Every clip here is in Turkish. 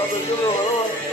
anlaşılmıyorlar ama.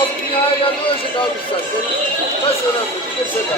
Az binaya yanı ölçek almışlar. Kaç önemli? Bir seda.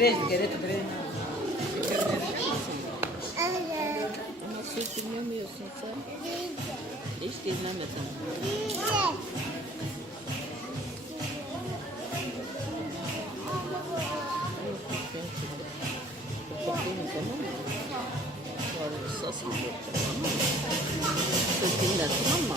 3 kere tüdüreğim. Ama söz dinlemiyorsun sen. Hiç dinlemedin. Bakayım tamam mı? Var kısas mı? Tamam mı? Söz dinle tamam mı?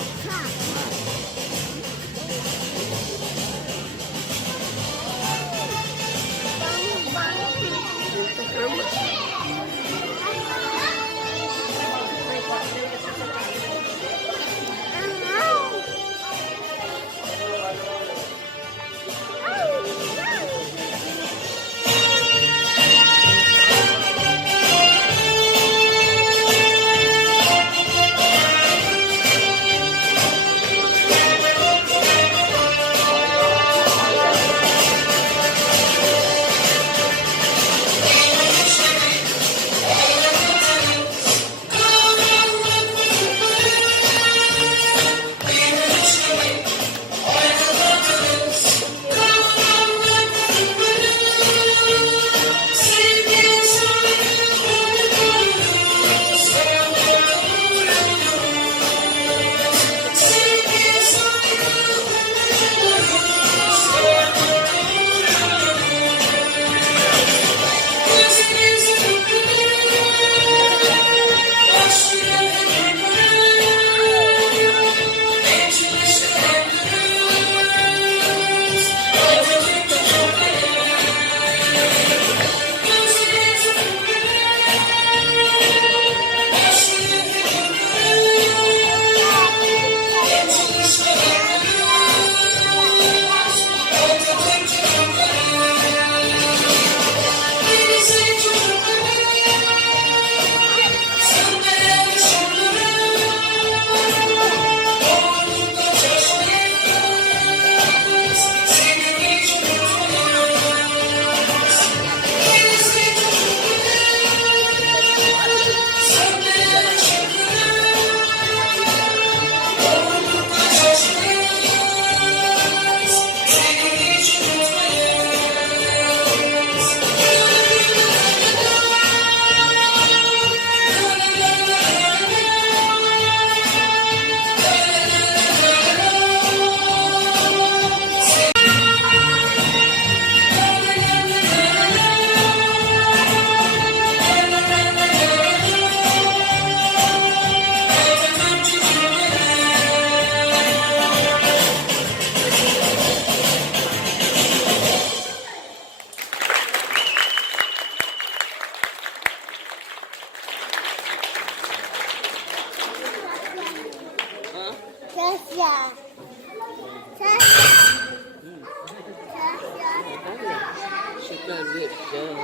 Şeker vereceğim.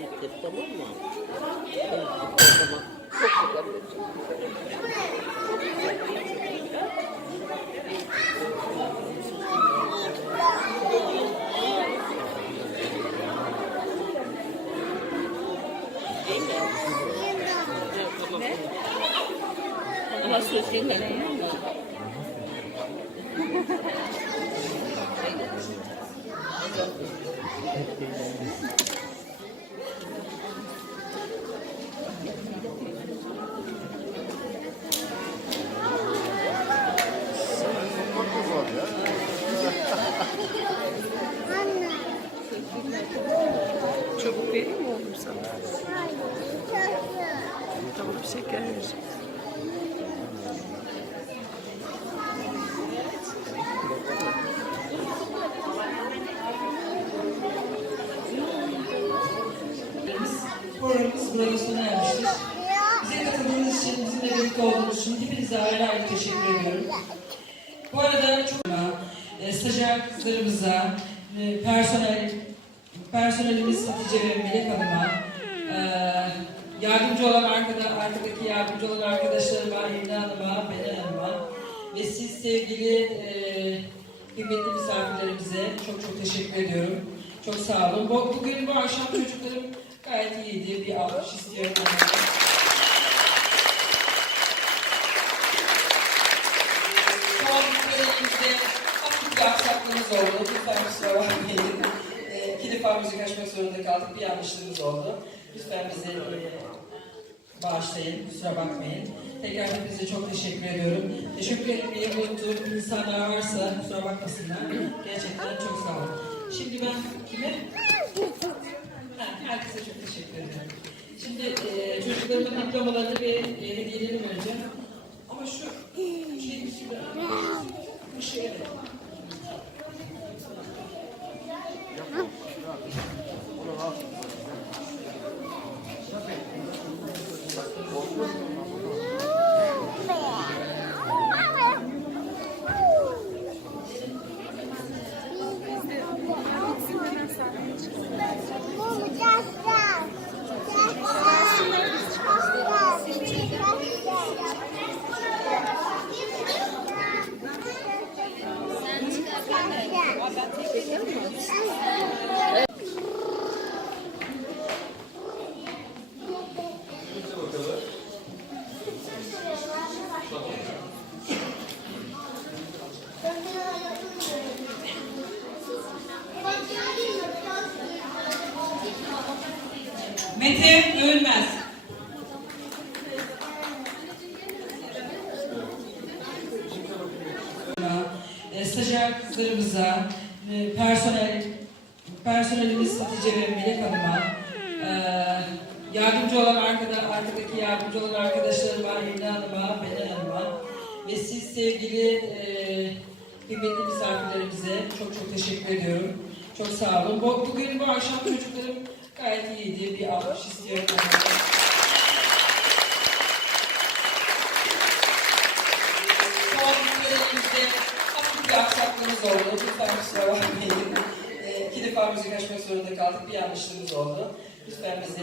Bir getir tamam mı? Tamam. Çok şeker vereceğim. Ama söz dinle tamam mı? Çabuk vereyim mi oğlum sana? Tamam şeker vereceğim. Programımız burada sona ermiştir. Bize katıldığınız için, bizimle birlikte olduğunuz için hepinize ayrı ayrı teşekkür ediyorum. Bu arada çok stajyer kızlarımıza, personelimiz Hatice ve Melek Hanım'a, yardımcı olan arkadaki yardımcı olan arkadaşlarıma, Emine Hanım'a, Belen Hanım'a ve siz sevgili kıymetli misafirlerimize çok çok teşekkür ediyorum. Çok sağ olun. Bugün bu akşam çocuklarım gayet iyiydi. Bir alkış istiyorum. Son dönemimizde hafif bir aksaklığımız oldu. Lütfen kusura bakmayın. Kilif defa müzik açmak zorunda kaldık. Bir yanlışlığımız oldu. Lütfen bizi bağışlayın, kusura bakmayın. Tekrar hepinize çok teşekkür ediyorum. Teşekkür etmeyi unuttuğum insanlar varsa kusura bakmasınlar. Gerçekten çok sağ olun. Şimdi ben kime? Herkese çok teşekkür ederim. Şimdi çocuklarımın diplomalarını ve hediyelerini vereceğim. Ama şu şey üstüne bir şey evet. Mete Ölmez. Stajyer kızlarımıza, personelimiz Hatice ve Melek Hanım'a, yardımcı olan arkadaki yardımcı olan arkadaşlarıma, Emine Hanım'a, Belen Hanım'a ve siz sevgili kıymetli misafirlerimize çok çok teşekkür ediyorum. Çok sağ olun. Bugün bu akşam çocuklarım gayet iyiydi. Bir alkış istiyorum. Son günlerimizde hafif bir aksaklığımız oldu. Lütfen kusura bakmayın. İki defa müzik açmak zorunda kaldık. Bir yanlışlığımız oldu. Lütfen bizi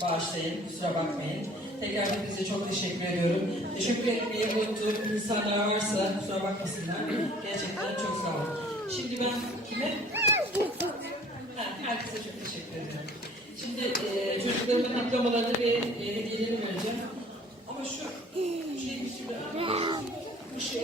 bağışlayın. Kusura bakmayın. Tekrar hepinize çok teşekkür ediyorum. Teşekkür etmeyi unuttuğum insanlar varsa kusura bakmasınlar. Gerçekten çok sağ olun. Şimdi ben kime? Herkese çok teşekkür ederim. Şimdi çocuklarımın diplomalarını ve hediyelerini vereceğim. Ama şu şey üstüne bir şey